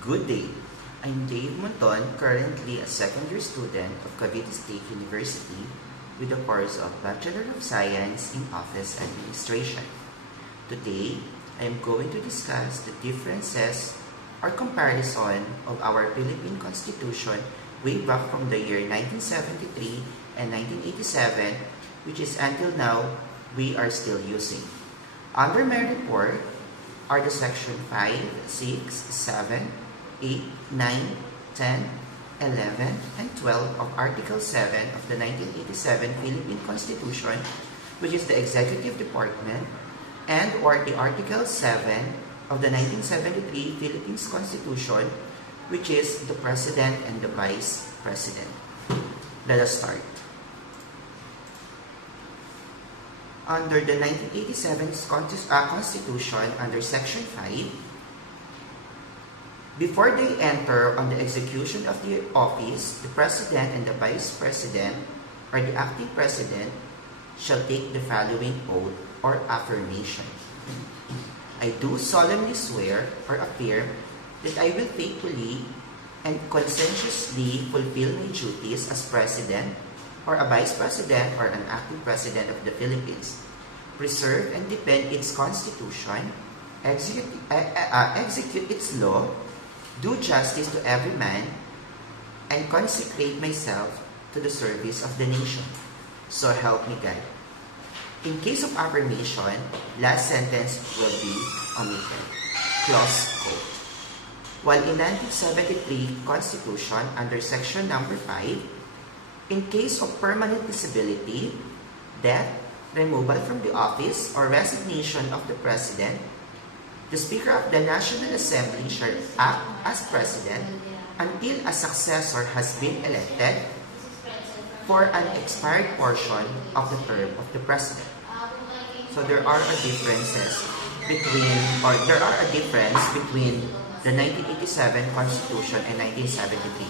Good day. I'm Dave Monton, currently a second-year student of Cavite State University with the course of Bachelor of Science in Office Administration. Today, I am going to discuss the differences or comparison of our Philippine Constitution way back from the year 1973 and 1987, which is until now we are still using. Under my report are the section 5, 6, 7, 8, 9, 10, 11, and 12 of Article 7 of the 1987 Philippine Constitution, which is the Executive Department, and or the Article 7 of the 1973 Philippines Constitution, which is the President and the Vice President. Let us start. Under the 1987 Constitution, under Section 5, before they enter on the execution of the office, the President and the Vice President, or the acting President, shall take the following oath or affirmation. I do solemnly swear or affirm that I will faithfully and conscientiously fulfill my duties as President or a Vice President or an acting President of the Philippines, preserve and defend its Constitution, execute its law, do justice to every man, and consecrate myself to the service of the nation. So help me God. In case of affirmation, last sentence will be omitted. Close quote. While in 1973 Constitution, under section number 5, in case of permanent disability, death, removal from the office, or resignation of the President, the Speaker of the National Assembly shall act as President until a successor has been elected for an expired portion of the term of the President. So there are a difference between the 1987 Constitution and 1973.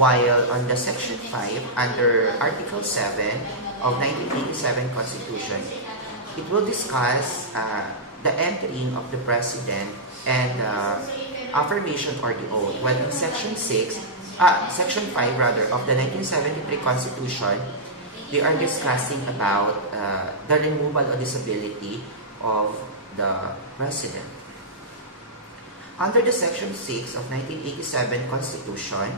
While on the Section 5, under Article 7 of 1987 Constitution, it will discuss the entering of the President and affirmation or the oath. While in Section 5 rather, of the 1973 Constitution, they are discussing about the removal of disability of the President. Under the Section 6 of 1987 Constitution,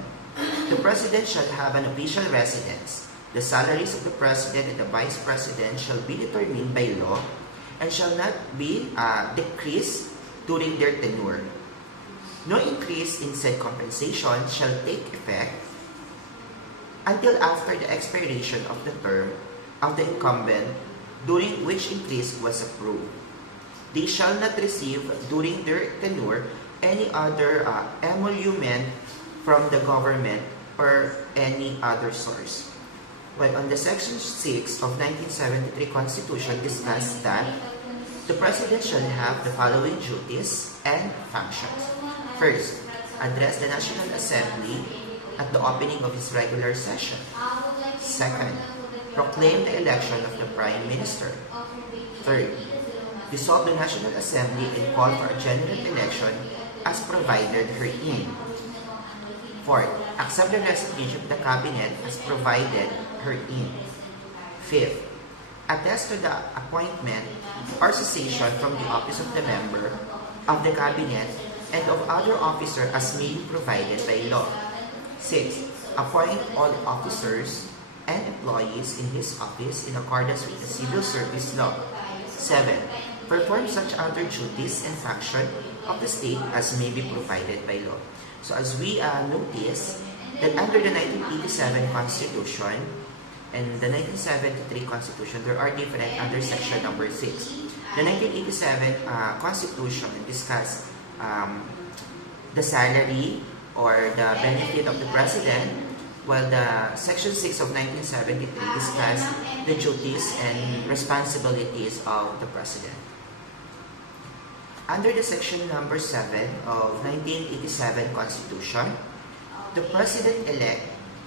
the President shall have an official residence. The salaries of the President and the Vice President shall be determined by law and shall not be decreased during their tenure. No increase in said compensation shall take effect until after the expiration of the term of the incumbent, during which increase was approved. They shall not receive during their tenure any other emolument from the government or any other source. While on the Section 6 of 1973 Constitution discussed that the President shall have the following duties and functions. First, address the National Assembly at the opening of its regular session. Second, proclaim the election of the Prime Minister. Third, dissolve the National Assembly and call for a general election as provided herein. Fourth, accept the resignation of the Cabinet as provided herein. Fifth, attest to the appointment or cessation from the office of the member of the Cabinet and of other officer as may be provided by law. 6. Appoint all officers and employees in his office in accordance with the Civil Service Law. 7. Perform such other duties and function of the state as may be provided by law. So as we notice that under the 1987 Constitution and the 1973 Constitution, there are different under section number 6. The 1987 Constitution discuss the salary or the benefit of the President, while the Section 6 of 1973 discuss the duties and responsibilities of the President. Under the Section number 7 of 1987 Constitution, the President-elect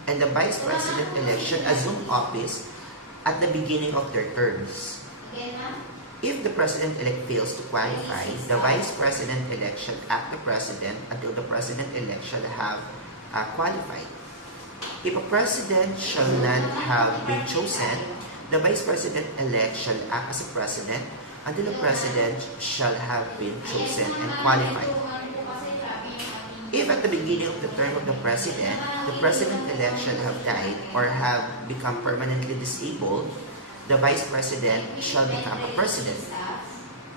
and the Vice President-elect should assume office at the beginning of their terms. If the president-elect fails to qualify, the vice president-elect shall act the president until the president-elect shall have qualified. If a president shall not have been chosen, the vice president-elect shall act as a president until the president shall have been chosen and qualified. If at the beginning of the term of the president-elect shall have died or have become permanently disabled, the vice president shall become a president.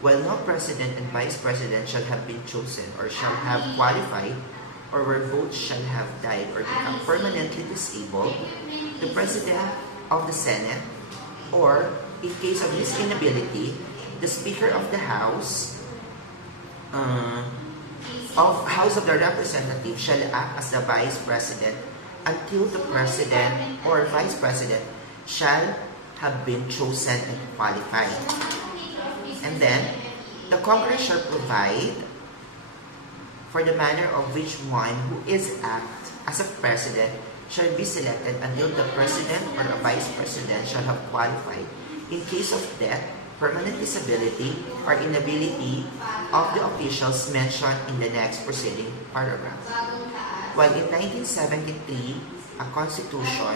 While no president and vice president shall have been chosen or shall have qualified, or where both shall have died or become permanently disabled, the president of the Senate, or in case of his inability, the Speaker of the House of the Representatives shall act as the vice president until the president or vice president shall have been chosen and qualified. And then, the Congress shall provide for the manner of which one who is act as a president shall be selected until the president or the vice president shall have qualified in case of death, permanent disability, or inability of the officials mentioned in the next preceding paragraph. While in 1973, a constitution,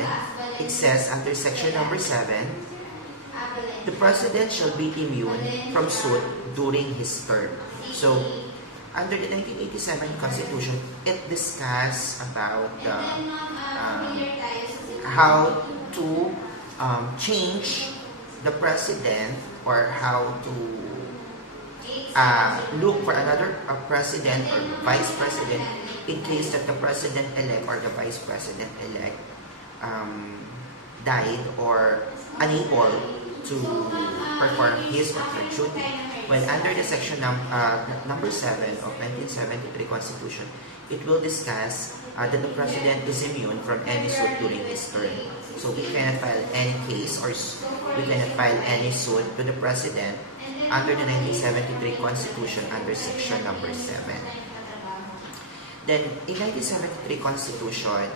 it says under section number 7, the president shall be immune from suit during his term. So, under the 1987 constitution, it discusses about how to change the president or how to look for another president or vice president in case that the president-elect or the vice president-elect died or unable to perform his or her duty. When under the section number 7 of 1973 Constitution, it will discuss that the president is immune from any suit during his term. So we cannot file any case or we cannot file any suit to the president under the 1973 Constitution under section number 7. Then, in 1973 Constitution,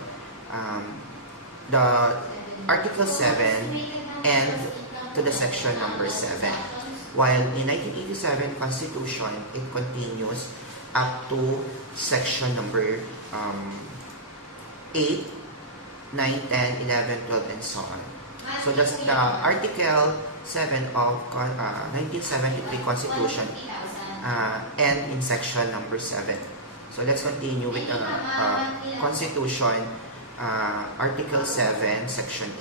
the Article 7 and to the section number 7. While in 1987 Constitution, it continues up to section number 8, 9, 10, 11, 12, and so on. So that's the Article 7 of 1973 Constitution and in section number 7. So let's continue with the Constitution, Article 7, Section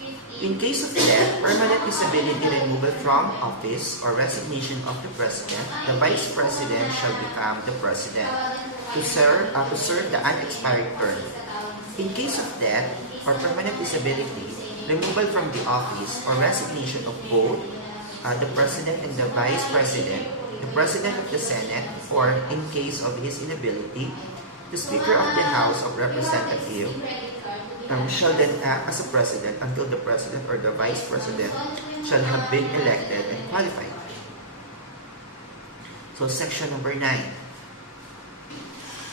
8. In case of death, permanent disability, removal from office, or resignation of the President, the Vice President shall become the President to serve the unexpired term. In case of death or permanent disability, removal from the office, or resignation of both the President and the Vice President, the President of the Senate, or in case of his inability, the Speaker of the House of Representatives shall then act as a President until the President or the Vice President shall have been elected and qualified. So section number 9.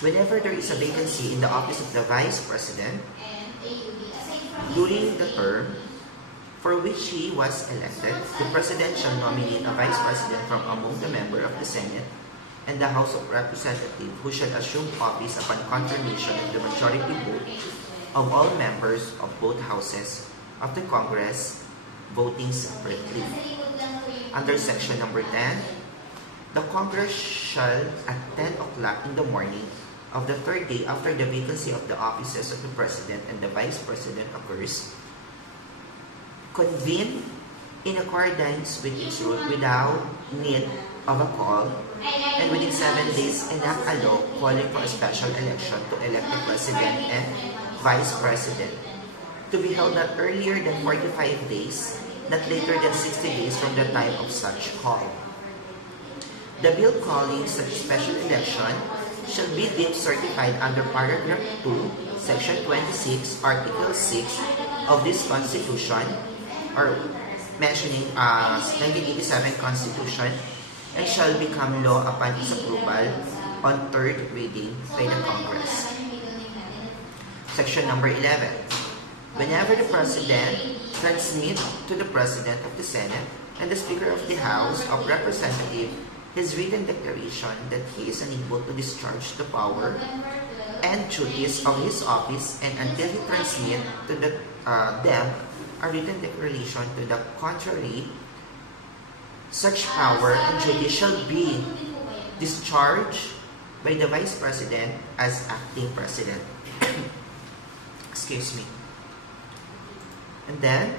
Whenever there is a vacancy in the office of the Vice President during the term for which he was elected, the President shall nominate a Vice President from among the members of the Senate and the House of Representatives who shall assume office upon confirmation of the majority vote of all members of both houses of the Congress voting separately. Under section number 10, the Congress shall at 10 o'clock in the morning of the third day after the vacancy of the offices of the President and the Vice President occurs, convene in accordance with its rule without need of a call, and within 7 days enact a law calling for a special election to elect the President and Vice President, to be held not earlier than 45 days, not later than 60 days from the time of such call. The bill calling such special election shall be deemed certified under paragraph 2, section 26, article 6 of this Constitution, or mentioning 1987 Constitution, and shall become law upon its approval on third reading by the Congress. Section number 11. Whenever the President transmits to the President of the Senate and the Speaker of the House of Representatives his written declaration that he is unable to discharge the power and duties of his office, and until he transmit to them a written declaration to the contrary, such power and duty shall be discharged by the Vice President as acting President. Excuse me. And then,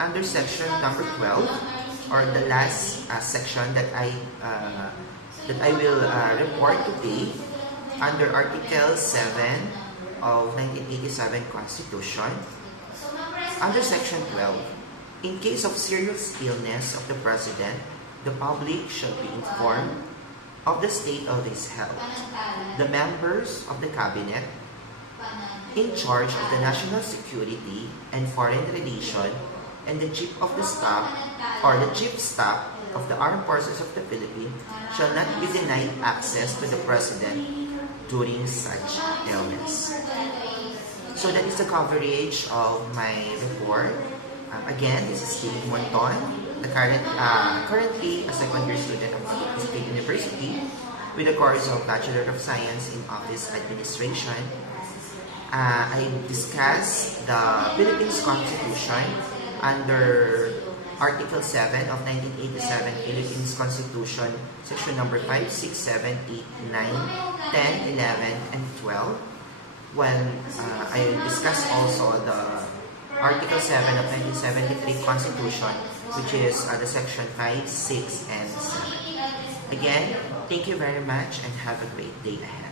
under section number 12, or the last section that I will report today, under Article 7 of 1987 Constitution, under section 12, in case of serious illness of the President, the public shall be informed of the state of his health. The members of the Cabinet in charge of the national security and foreign relations and the Chief of the Staff or the Chief Staff of the Armed Forces of the Philippines shall not be denied access to the President during such illness. So that is the coverage of my report. Again, this is Steve Monton, currently a second-year student of Philippine State University with a course of Bachelor of Science in Office Administration. I discussed the Philippines Constitution under Article 7 of 1987 Philippines Constitution, Section number 5, 6, 7, 8, 9, 10, 11, and 12. When I discussed also the Article 7 of 1973 Constitution, which is the Section 5, 6, and 7. Again, thank you very much and have a great day ahead.